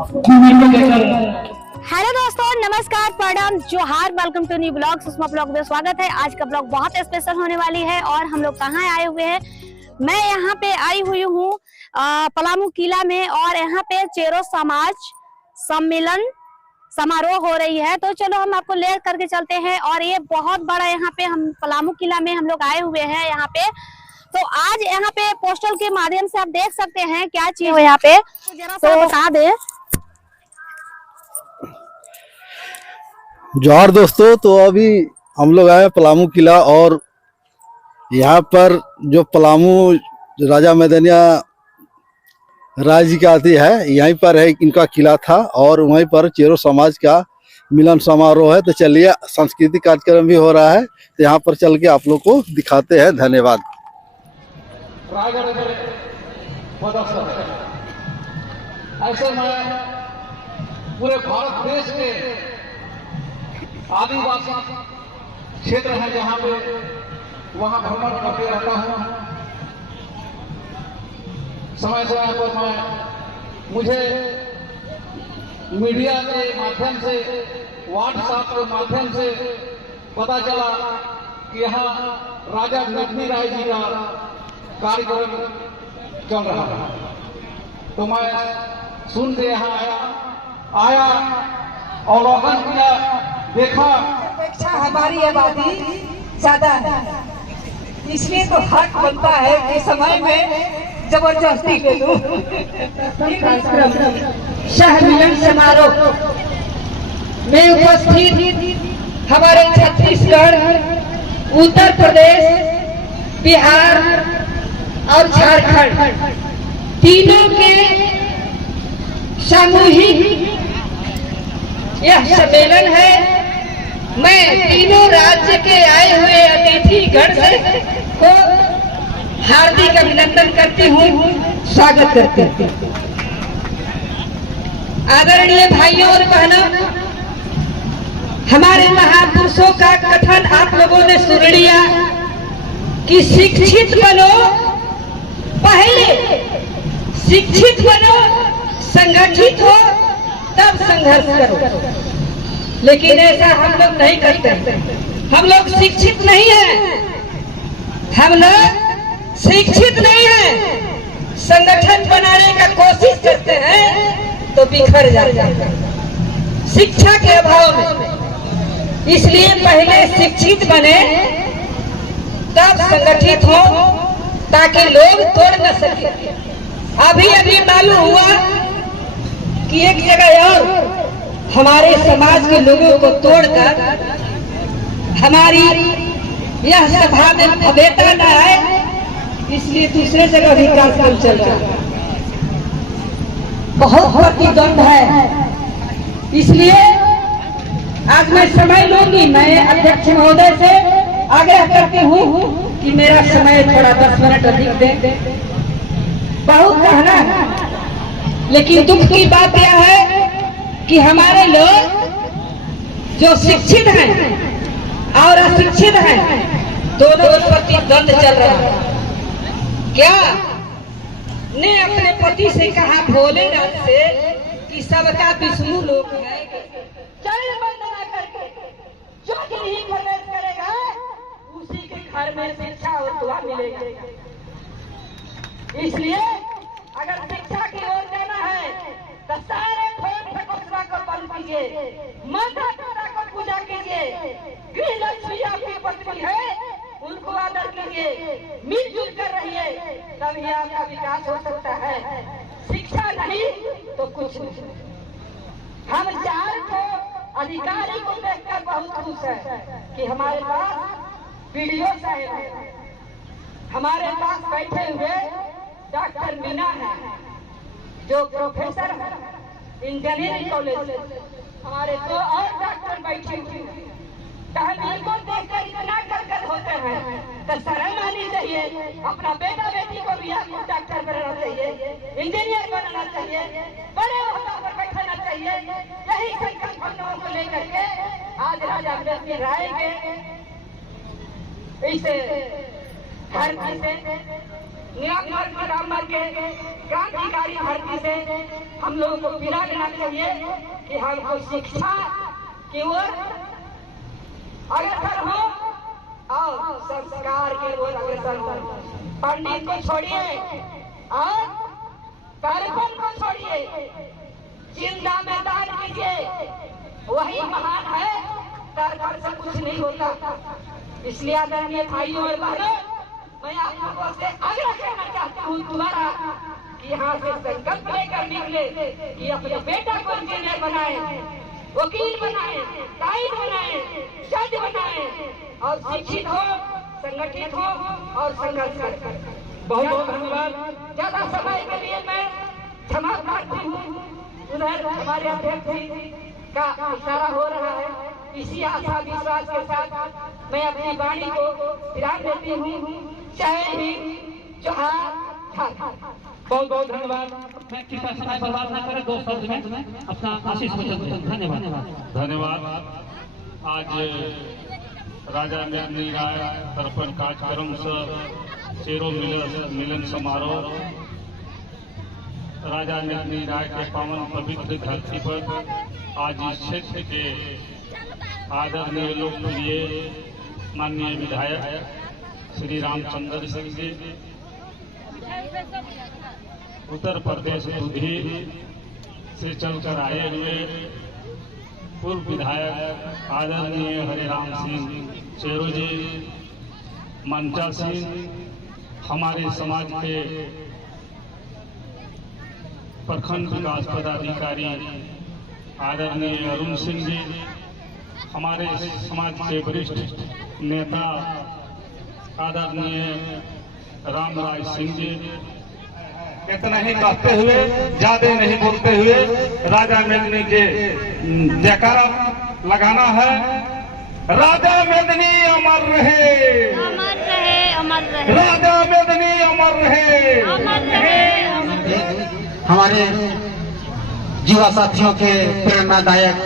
Hello दोस्तों, नमस्कार, प्रणाम, जोहार, welcome to new blog. Sushma blog में स्वागत है। आज का ब्लॉग बहुत स्पेशल होने वाली है और हम लोग कहाँ आए हुए हैं। मैं यहाँ पे आई हुई हूँ पलामू किला में और यहाँ पे चेरो समाज सम्मेलन समारोह हो रही है। तो चलो हम आपको ले करके चलते हैं। और ये बहुत बड़ा यहाँ पे हम पलामू किला में हम लोग आए हुए हैं यहाँ पे। तो आज यहाँ पे पोस्टर के माध्यम से आप देख सकते हैं क्या चीज है यहाँ पे, तो जरा सा बता दे। जोहार दोस्तों, तो अभी हम लोग आए पलामू किला और यहाँ पर जो पलामू राजा मैदानिया राज्य की आती है, यहीं पर है इनका किला था और वहीं पर चेरो समाज का मिलन समारोह है। तो चलिए, सांस्कृतिक कार्यक्रम भी हो रहा है, तो यहाँ पर चल के आप लोग को दिखाते हैं। धन्यवाद। ऐसे में पूरे भारत देश के आदिवासी क्षेत्र है जहाँ पे वहाँ भ्रमण करते रहता हूँ। समय समय पर मुझे मीडिया के माध्यम से, व्हाट्सएप के माध्यम से पता चला कि यहाँ राजा लक्ष्मी राय जी का कार्यक्रम चल रहा है। तो मैं सुन के यहाँ आया और अवलोकन किया, देखा। अपेक्षा हमारी आबादी ज्यादा है, इसलिए तो हक बनता है कि समय में जबरदस्ती ले लो। शहर मिलन समारोह में उपस्थित हमारे छत्तीसगढ़, उत्तर प्रदेश, बिहार और झारखंड तीनों के सामूहिक यह सम्मेलन है। मैं तीनों राज्य के आए हुए अतिथि गण से को हार्दिक अभिनंदन करती हूँ, स्वागत करती हूँ। आदरणीय भाइयों और बहनों, हमारे महापुरुषों का कथन आप लोगों ने सुन लिया कि शिक्षित बनो, पहले शिक्षित बनो, संगठित हो, तब संघर्ष करो। लेकिन ऐसा हम लोग नहीं करते। हम लोग शिक्षित नहीं है, हम लोग शिक्षित नहीं है, संगठन बनाने का कोशिश करते हैं तो बिखर जाते हैं शिक्षा के अभाव में। इसलिए पहले शिक्षित बने तब संगठित हो, ताकि लोग तोड़ न सके। अभी अभी मालूम हुआ कि एक जगह और हमारे समाज के लोगों को तोड़कर हमारी यह सभा में भव्यता न आए, इसलिए दूसरे जगह भी कार्यक्रम चल रहा है। बहुत प्रतिद्वंद है, इसलिए आज मैं समय लूंगी। मैं अध्यक्ष महोदय से आग्रह करती हूँ कि मेरा समय थोड़ा 10 मिनट अधिक दे। बहुत कहना है, लेकिन दुख की बात यह है कि हमारे लोग जो शिक्षित हैं और अशिक्षित हैं, दोनों प्रतिद्वंद चल रहा है। क्या ने अपने पति से कहा भोलेनाथ से कि सबका विष्णु लोक है, चरण वंदना करके जो ही प्रवेश करेगा उसी के घर में शिक्षा और दुआ मिलेगा। इसलिए अगर शिक्षा की ओर जाना है तो सारे ठकोसरा को बंद कीजिए, माता पिता को पूजा कीजिए, गृह लक्ष्मी आपकी पत्नी है उनको आदर कीजिए, मिलजुल कर रहिए, तभी आपका विकास हो सकता है। शिक्षा नहीं तो कुछ नहीं। हम चार को अधिकारी को देखकर बहुत खुश है कि हमारे पास वीडियो साहब है, हमारे पास बैठे हुए डॉक्टर मीना है जो प्रोफेसर है इंजीनियरिंग कॉलेज, हमारे दो और डॉक्टर बैठे हुए हैं। तो हम इनको देखकर इतना करकट होते हैं तो शर्म आनी चाहिए। अपना बेटा बेटी को भी आपको डॉक्टर बनाना चाहिए, इंजीनियर बनाना चाहिए, बड़े ओहदा पर बैठाना चाहिए। यही संकल्प हम लोगों को लेकर के आज राजा लक्ष्मी राय के इसे धरती से निराधार की काम मर के क्रांतिकारी धरती से हम लोगों को विदा लेना चाहिए कि हमको शिक्षा की ओर अग्रसर हो और संस्कार की ओर अग्रसर हो। पंडित को छोड़िए और कार्यक्रम को छोड़िए, चिंता में दान कीजिए, वही महान है। कार्यक्रम से कुछ नहीं होता। इसलिए आदरणीय भाइयों और बहनों, मैं आप लोगों से आग्रह करना चाहता हूँ तुम्हारा कि यहाँ से संकल्प लेकर निकले कि अपने बेटा को इंजीनियर बनाए, वकील बनाए, गाइड बनाए, जज बनाए और शिक्षित हो, संगठित हो और संघर्ष कर। बहुत बहुत धन्यवाद। ज्यादा समय के लिए मैं क्षमा प्रार्थी हूँ। उधर हमारे अध्यक्ष जी का इशारा हो रहा है। इसी आशा विश्वास के साथ मैं अपनी वाणी को विराम देती हूँ। जय हिंद, जोहार, झारखंड। बहुत बहुत धन्यवाद। मैं कृपया समय बर्बाद न करें, 2 शब्द में अपना आशीष वचन दें। धन्यवाद। धन्यवाद। आज राजा मेदिनी राय तर्पण कार्यक्रम से चेरो मिलन समारोह राजा मेदिनी राय के पावन पवित्र धरती पर आज इस क्षेत्र के आदरणीय लोकप्रिय माननीय विधायक श्री रामचंद्र सिंह जी, उत्तर प्रदेश सुधीर से चलकर आए हुए पूर्व विधायक आदरणीय हरिराम सिंह चेरो जी, मंचा सिंह, हमारे समाज के प्रखंड विकास पदाधिकारी आदरणीय अरुण सिंह जी, हमारे समाज के वरिष्ठ नेता आदरणीय रामराज सिंह जी। इतना ही कहते हुए, ज्यादा नहीं बोलते हुए राजा मेदिनी के जयकारा लगाना है। राजा मेदिनी अमर रहे, अमर रहे, अमर रहे। राजा मेदिनी अमर रहे, अमर रहे, अमर रहे। हमारे युवा साथियों के प्रेरणादायक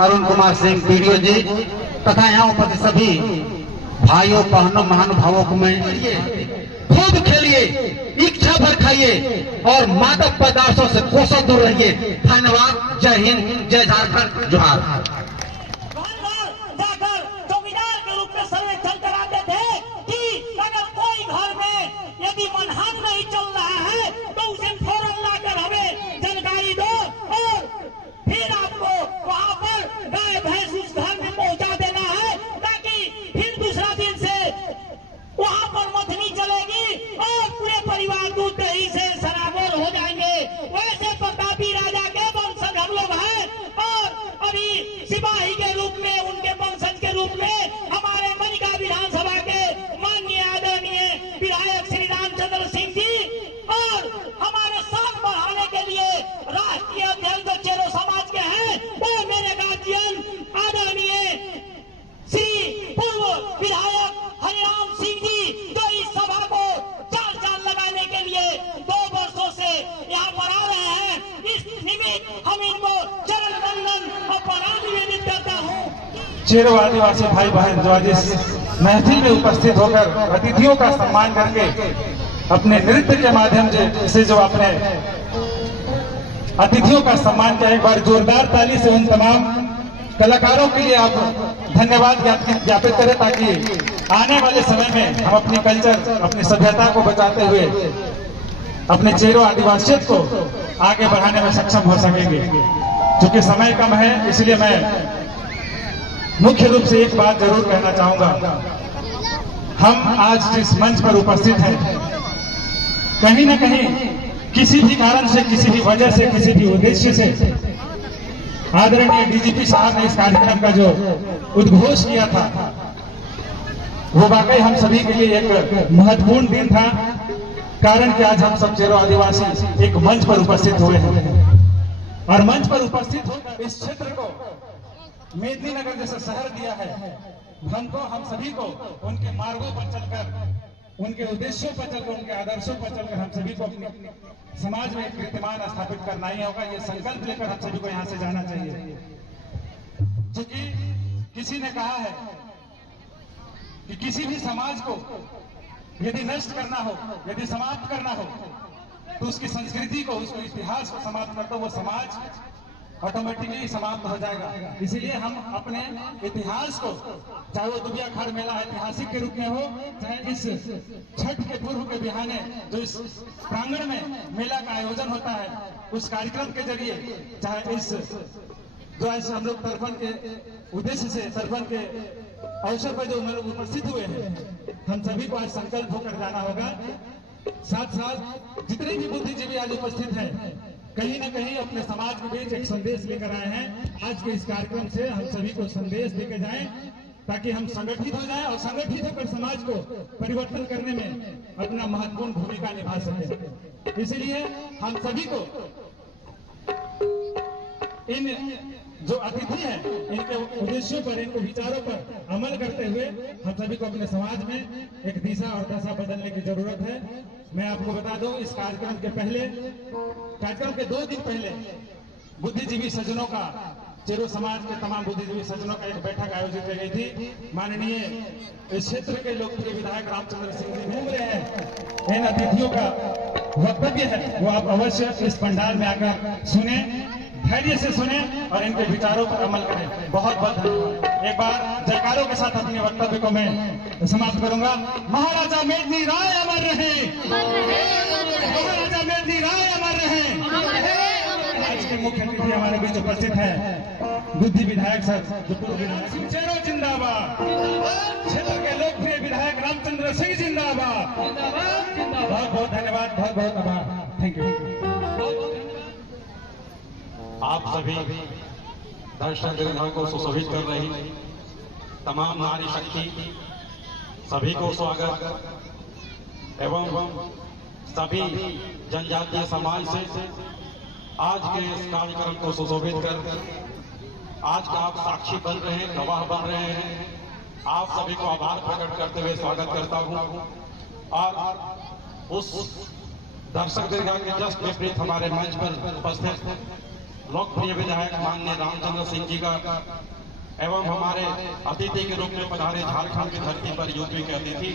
अरुण कुमार सिंह वीडियो जी तथा यहाँ उपस्थित सभी भाइयों बहनों महानुभावों को मैं खूब खेलिए, इच्छा भर खाइए और मादक पदार्थों से कोसों दूर रहिए। धन्यवाद। जय हिंद, जय झारखंड, जोहार। जाकर चौकीदार के रूप में सर्वेक्षण कराते थे कि अगर कोई घर में यदि मनहान नहीं चल रहा है तो उसे फौरन लाकर हमें जानकारी दो और फिर आपको वहाँ पर गाय भैंस उस घर में पहुँचा देना है, ताकि फिर दूसरा दिन से वहाँ पर मथनी चलेगी और पूरे परिवार दूध दही से सराबोर हो जाएंगे। वैसे प्रतापी राजा के वंशज हम लोग हैं और अभी सिपाही के रूप में, उनके वंशज के रूप में हमारे मनिका विधानसभा के माननीय आदरणीय विधायक श्री रामचंद्र सिंह जी और हमारे शान बढ़ाने के लिए राष्ट्रीय अध्यक्ष जो चेरो समाज के हैं वो मेरे गार्जियन आदरणीय श्री पूर्व विधायक हरिराम सिंह जी, जो इस सभा को चाल लगाने के लिए 2 वर्षों से यहाँ पर आ रहे हैं। इस निमित्त हम इनको चरण वंदन और प्रणाम निवेदित करता हूँ। चेरो आदिवासी भाई बहन जो आज इस महफिल में उपस्थित होकर अतिथियों का सम्मान करके अपने नृत्य के माध्यम से जो अपने अतिथियों का सम्मान किया, एक बार जोरदार ताली से उन तमाम कलाकारों के लिए आप धन्यवाद ज्ञापित करें, ताकि आने वाले समय में हम अपनी कल्चर, अपनी सभ्यता को बचाते हुए अपने चेरो आदिवासियत को आगे बढ़ाने में सक्षम हो सकेंगे। क्योंकि समय कम है, इसलिए मैं मुख्य रूप से एक बात जरूर कहना चाहूंगा। हम आज जिस मंच पर उपस्थित हैं, कहीं न कहीं किसी भी कारण से, किसी भी वजह से, किसी भी उद्देश्य से आदरणीय डीजीपी साहब ने इस कार्यक्रम का जो उद्घोष किया था, वो वाकई हम सभी के लिए एक महत्वपूर्ण दिन था। कारण कि आज हम सब चेरो आदिवासी एक मंच पर उपस्थित हुए हैं और मंच पर उपस्थित होकर इस क्षेत्र को मेदिनीनगर जैसा शहर दिया है। हमको, हम सभी को उनके मार्गों पर चलकर, उनके उद्देश्यों पर चलकर, उनके आदर्शों पर चलकर हम सभी को अपने समाज में एक कीर्तिमान स्थापित करना ही होगा। ये संकल्प लेकर हम सभी को यहाँ से जाना चाहिए। क्योंकि किसी ने कहा है कि किसी भी समाज को यदि नष्ट करना हो, यदि समाप्त करना हो, तो उसकी संस्कृति को, उसके इतिहास को समाप्त करता, वो समाज ऑटोमेटिकली समाप्त हो जाएगा। इसीलिए हम अपने इतिहास को, चाहे वो दुबिया खाड़ मेला ऐतिहासिक के रूप में हो, चाहे इस छठ के पूर्व के बिहाने जो इस प्रांगण में मेला का आयोजन होता है, उस कार्यक्रम के जरिए, चाहे इस जो आज हम लोग तर्पण के उद्देश्य से, तर्पण के अवसर पर जो हम लोग उपस्थित हुए हैं, हम सभी को आज संकल्प होकर जाना होगा। साथ साथ जितने भी बुद्धिजीवी आज उपस्थित हैं, कहीं न कहीं अपने समाज के बीच एक संदेश लेकर आए हैं। आज के इस कार्यक्रम से हम सभी को संदेश देकर जाएं, ताकि हम संगठित हो जाएं और संगठित होकर समाज को परिवर्तन करने में अपना महत्वपूर्ण भूमिका निभा सकें। इसलिए हम सभी को इन जो अतिथि हैं, इनके उद्देश्यों पर, इनको विचारों पर अमल करते हुए हम सभी को अपने समाज में एक दिशा और दशा बदलने की जरूरत है। मैं आपको बता दूं, इस कार्यक्रम के पहले, कार्यक्रम के 2 दिन पहले बुद्धिजीवी सज्जनों का, चेरो समाज के तमाम बुद्धिजीवी सज्जनों का एक बैठक आयोजित की गई थी। माननीय इस क्षेत्र के लोकप्रिय विधायक रामचंद्र सिंह जी घूम रहे हैं। इन अतिथियों का वक्तव्य है वो आप अवश्य इस पंडाल में आकर सुने, धैर्य से सुने और इनके विचारों पर अमल करें। बहुत बहुत धन्यवाद। एक बार जयकारों के साथ अपने वक्तव्य को मैं समाप्त करूंगा। महाराजा मेदिनी राय अमर रहे, महाराजा मेदिनी राय अमर रहे। आज के मुख्य अतिथि हमारे बीच उपस्थित है बुद्धि विधायक सर, जो पूर्व विधायक चेरो जिंदाबाद, क्षेत्र के लोकप्रिय विधायक रामचंद्र सिंह जिंदाबाद। बहुत बहुत धन्यवाद, बहुत बहुत आभार। Thank you. आप सभी दर्शक जगह को सुशोभित कर रही तमाम नारी शक्ति, सभी को स्वागत एवं सभी जनजातीय समाज से आज के इस कार्यक्रम को सुशोभित कर आज का आप साक्षी बन रहे हैं, गवाह बन रहे हैं। आप सभी को आभार प्रकट करते हुए स्वागत करता हूं। और उस दर्शक दीर्घा के जस्ट विपरीत हमारे मंच पर उपस्थित लोकप्रिय विधायक माननीय रामचंद्र सिंह जी का एवं हमारे अतिथि के रूप में पधारे झारखंड की धरती पर यूपी के अतिथि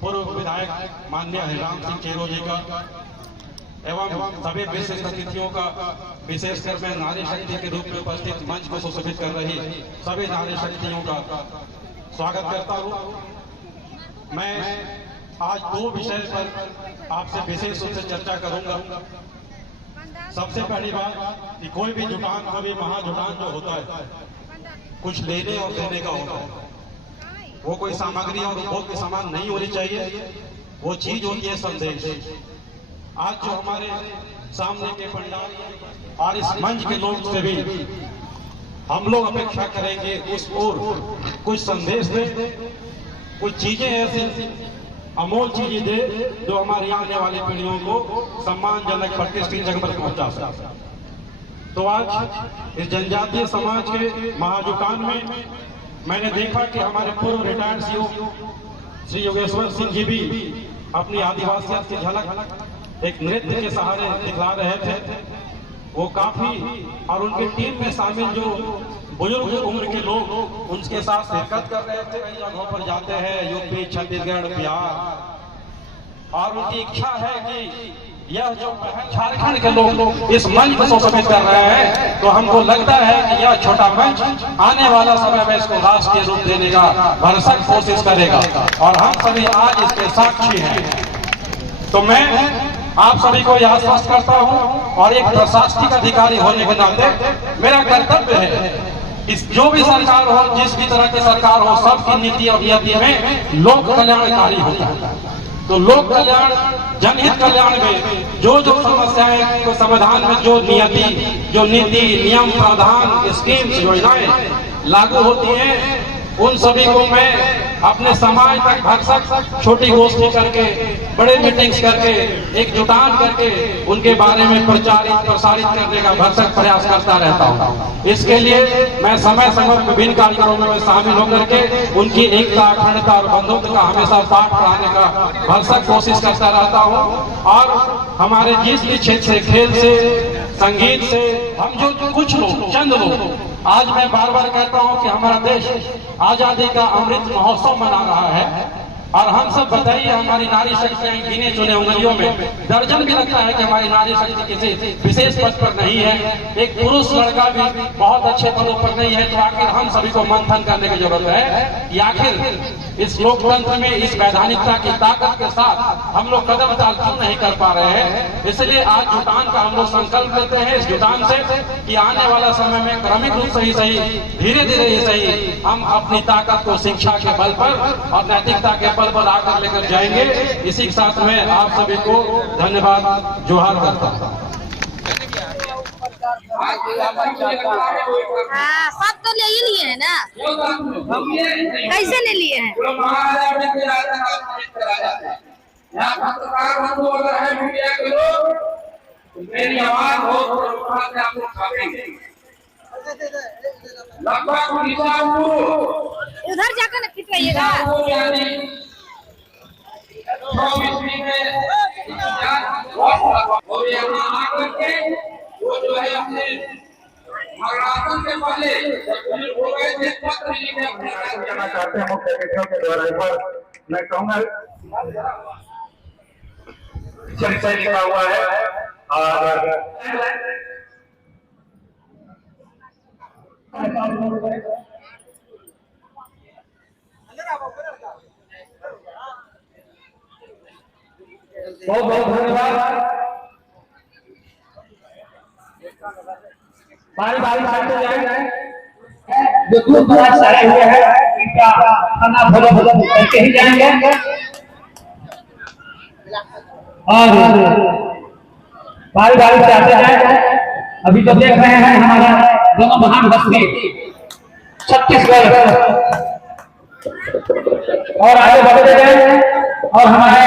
पूर्व विधायक माननीय हरिराम सिंह चेरो जी का एवं सभी विशिष्ट अतिथियों का, विशेषकर मैं नारी शक्ति के रूप में उपस्थित मंच को सुशोभित कर रही सभी नारी शक्तियों का स्वागत करता हूं। मैं आज 2 विषय पर आपसे विशेष रूप से चर्चा करूंगा। सबसे पहली बात कि कोई भी जुटान, कोई भी महाजुटान जो होता है, कुछ लेने और देने का होता है। वो कोई सामग्री और उपभोग के सामान नहीं होनी चाहिए, वो चीज होती है संदेश। आज जो हमारे सामने के पंडाल और इस मंच के लोग से भी हम लोग अपेक्षा करेंगे उस ओर कुछ संदेश दे, कुछ चीजें ऐसी अमोल चीजें दे जो हमारी आने वाली पीढ़ियों को सम्मानजनक प्रतिष्ठित जगह पर पहुंचा सके। तो आज इस जनजातीय समाज के महाजुटान में मैंने देखा कि हमारे पूर्व रिटायर्ड सीओ श्री योगेश्वर सिंह जी भी अपनी आदिवासियत की झलक एक नृत्य के सहारे दिखला रहे थे। वो काफी, और उनकी टीम में शामिल जो बुजुर्ग उम्र के लोग उनके साथ शिरकत कर रहे थे। कई जगहों पर जाते हैं, यूपी, छत्तीसगढ़, बिहार, और उनकी इच्छा है कि यह जो झारखंड के लोग इस मंच को सुशोभित कर रहे हैं, तो हमको लगता है कि यह छोटा मंच आने वाला समय में इसको राष्ट्रीय रूप देने का भरसक कोशिश करेगा, और हम सभी आज इसके साक्षी हैं। तो मैं आप सभी को यह आश्वस्त करता हूं, और एक प्रशासनिक अधिकारी होने के नाते मेरा कर्तव्य है इस जो भी सरकार हो, जिस भी तरह की सरकार हो, सबकी नीति और नीति में लोक कल्याणकारी होता है। तो लोक कल्याण, जनहित कल्याण में जो जो समस्याएं को समाधान में जो नियति, जो नीति, नियम, प्रावधान, स्कीम्स, योजनाएं लागू होती हैं, उन सभी को मैं अपने समाज तक भरसक छोटी गोष्ठी करके, बड़े मीटिंग्स करके, एक जुटान करके उनके बारे में प्रसारित करने का भरसक प्रयास करता रहता हूँ। इसके लिए मैं समय समय विभिन्न कार्यक्रमों में शामिल होकर के उनकी एकता, अखंडता और बंधुत्व का हमेशा पाठ पढ़ाने का भरसक कोशिश करता रहता हूँ। और हमारे जिस भी क्षेत्र से, खेल से, संगीत से, हम जो कुछ लोग, चंद लोग, आज मैं बार बार कहता हूं कि हमारा देश आजादी का अमृत महोत्सव मना रहा है, और हम सब बताइए हमारी नारी शक्ति गिने चुने उंगलियों में दर्जन भी लगता है कि हमारी नारी शक्ति किसी विशेष पद पर नहीं है। एक पुरुष लड़का भी बहुत अच्छे पदों पर नहीं है। तो आखिर हम सभी को मंथन करने की जरूरत है कि आखिर इस लोकतंत्र में इस वैधानिकता की ताकत के साथ हम लोग कदम चाल क्यों नहीं कर पा रहे हैं। इसलिए आज जुटान का हम लोग संकल्प लेते हैं इस जुटान से कि आने वाला समय में क्रमिक रूप से ही सही, धीरे धीरे ही सही, हम अपनी ताकत को शिक्षा के बल पर और नैतिकता के बल पर आकर लेकर जाएंगे। इसी के साथ में आप सभी को धन्यवाद जोहार करता हूँ। हाँ, सब तो ले ही लिए हैं ना, कैसे ले लिए हैं? मेरी आवाज उधर जाकर न खिंचवाइएगा। वो जो है अपने मरणोत्तर से पहले हो गए थे पत्र लिखे अपने कहना चाहते हैं मुख्य अतिथियों के द्वारा। एक बार मैं कहूँगा परिचय लिखा हुआ है और बहुत बहुत धन्यवाद। बारी बारी से जाए जो दूर दराज से आए हुए हैं इनका खाना भोजन करके ही जाएंगे। और बारी बारी से आते हैं। अभी तो देख रहे हैं हमारा दोनों महान हस्ती छत्तीसगढ़ और आगे बढ़ते गए और हमारे